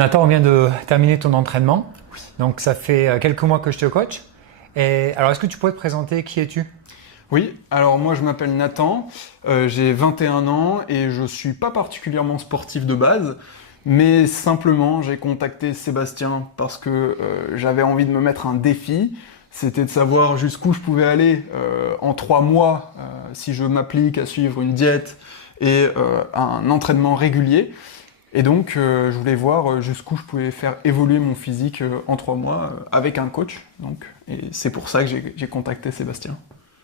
Nathan, on vient de terminer ton entraînement. Donc, ça fait quelques mois que je te coach. Et alors, est-ce que tu pourrais te présenter? Qui es-tu? Oui, alors moi je m'appelle Nathan, j'ai 21 ans et je suis pas particulièrement sportif de base, mais simplement j'ai contacté Sébastien parce que j'avais envie de me mettre un défi, c'était de savoir jusqu'où je pouvais aller en 3 mois si je m'applique à suivre une diète et un entraînement régulier. Et donc je voulais voir jusqu'où je pouvais faire évoluer mon physique en 3 mois avec un coach. Et c'est pour ça que j'ai contacté Sébastien.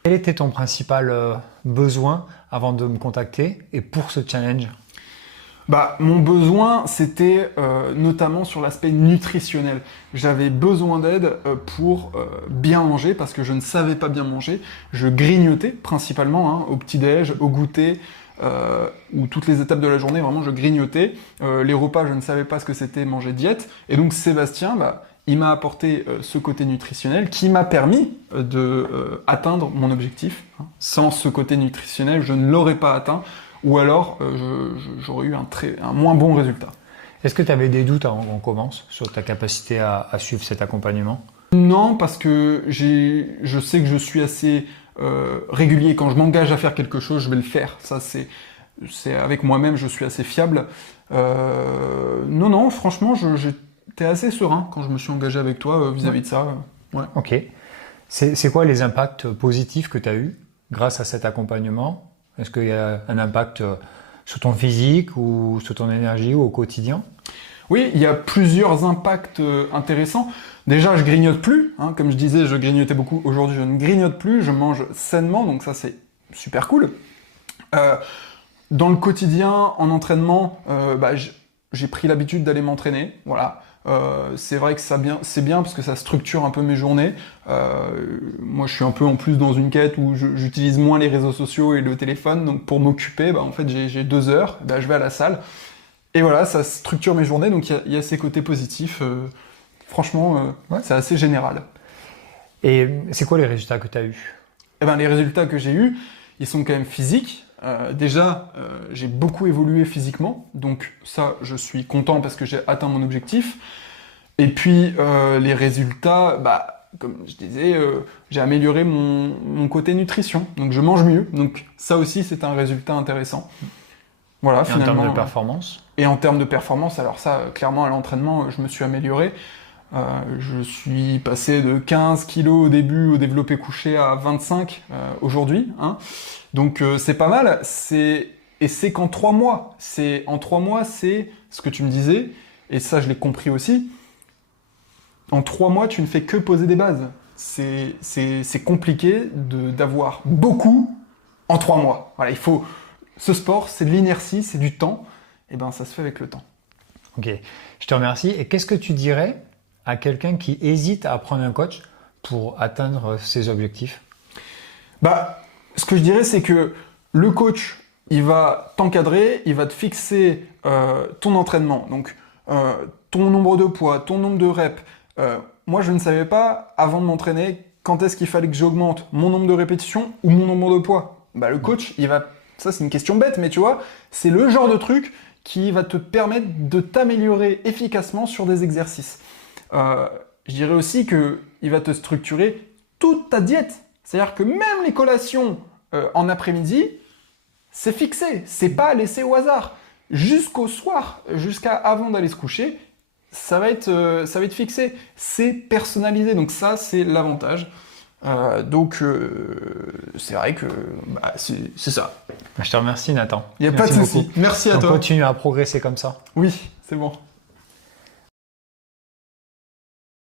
Quel était ton principal besoin avant de me contacter et pour ce challenge? Mon besoin, c'était notamment sur l'aspect nutritionnel. J'avais besoin d'aide pour bien manger parce que je ne savais pas bien manger. Je grignotais principalement au petit-déj, au goûter, ou toutes les étapes de la journée, vraiment je grignotais. Les repas, je ne savais pas ce que c'était manger diète. Et donc Sébastien, il m'a apporté ce côté nutritionnel qui m'a permis de atteindre mon objectif. Sans ce côté nutritionnel, je ne l'aurais pas atteint, ou alors j'aurais eu un moins bon résultat. Est-ce que tu avais des doutes avant qu'on commence sur ta capacité à suivre cet accompagnement? Non, parce que je sais que je suis assez régulier. Quand je m'engage à faire quelque chose, je vais le faire. Ça, c'est avec moi-même, je suis assez fiable. Non, franchement, j'étais assez serein quand je me suis engagé avec toi vis-à-vis de ça. Ouais. Ok. C'est quoi les impacts positifs que tu as eus grâce à cet accompagnement? Est-ce qu'il y a un impact sur ton physique ou sur ton énergie ou au quotidien? Oui, il y a plusieurs impacts intéressants. Déjà, je grignote plus. Comme je disais, je grignotais beaucoup. Aujourd'hui, je ne grignote plus. Je mange sainement, donc ça, c'est super cool. Dans le quotidien, en entraînement, j'ai pris l'habitude d'aller m'entraîner. Voilà. C'est vrai que c'est bien parce que ça structure un peu mes journées. Moi, je suis un peu en plus dans une quête où j'utilise moins les réseaux sociaux et le téléphone. Donc, pour m'occuper, en fait, j'ai 2 heures. Je vais à la salle. Et voilà, ça structure mes journées. Donc, il y a ces côtés positifs. Franchement, c'est assez général. Et c'est quoi les résultats que tu as eus? Les résultats que j'ai eus, ils sont quand même physiques. Déjà, j'ai beaucoup évolué physiquement, donc ça, je suis content parce que j'ai atteint mon objectif. Et puis, les résultats, comme je disais, j'ai amélioré mon côté nutrition, donc je mange mieux. Donc ça aussi, c'est un résultat intéressant. Voilà, finalement. En termes de performance? Et en termes de performance, alors ça, clairement, à l'entraînement, je me suis amélioré. Je suis passé de 15 kilos au début au développé couché à 25 aujourd'hui. Donc c'est pas mal. Et c'est qu'en 3 mois. En 3 mois, c'est ce que tu me disais. Et ça, je l'ai compris aussi. En 3 mois, tu ne fais que poser des bases. C'est compliqué d'avoir beaucoup en 3 mois. Voilà, ce sport, c'est de l'inertie, c'est du temps. Et ça se fait avec le temps. Ok, je te remercie. Et qu'est-ce que tu dirais à quelqu'un qui hésite à prendre un coach pour atteindre ses objectifs? Ce que je dirais, c'est que le coach, il va t'encadrer, il va te fixer ton entraînement. Donc, ton nombre de poids, ton nombre de reps. Moi, je ne savais pas, avant de m'entraîner, quand est-ce qu'il fallait que j'augmente mon nombre de répétitions ou mon nombre de poids. Le coach, ça c'est une question bête, mais tu vois, c'est le genre de truc qui va te permettre de t'améliorer efficacement sur des exercices. Je dirais aussi qu'il va te structurer toute ta diète. C'est-à-dire que même les collations en après-midi, c'est fixé, c'est pas laissé au hasard. Jusqu'au soir, jusqu'à avant d'aller se coucher, ça va être fixé. C'est personnalisé, donc ça, c'est l'avantage. C'est vrai que c'est ça. Je te remercie, Nathan. Il n'y a pas de souci. Merci à toi. On continue à progresser comme ça. Oui, c'est bon.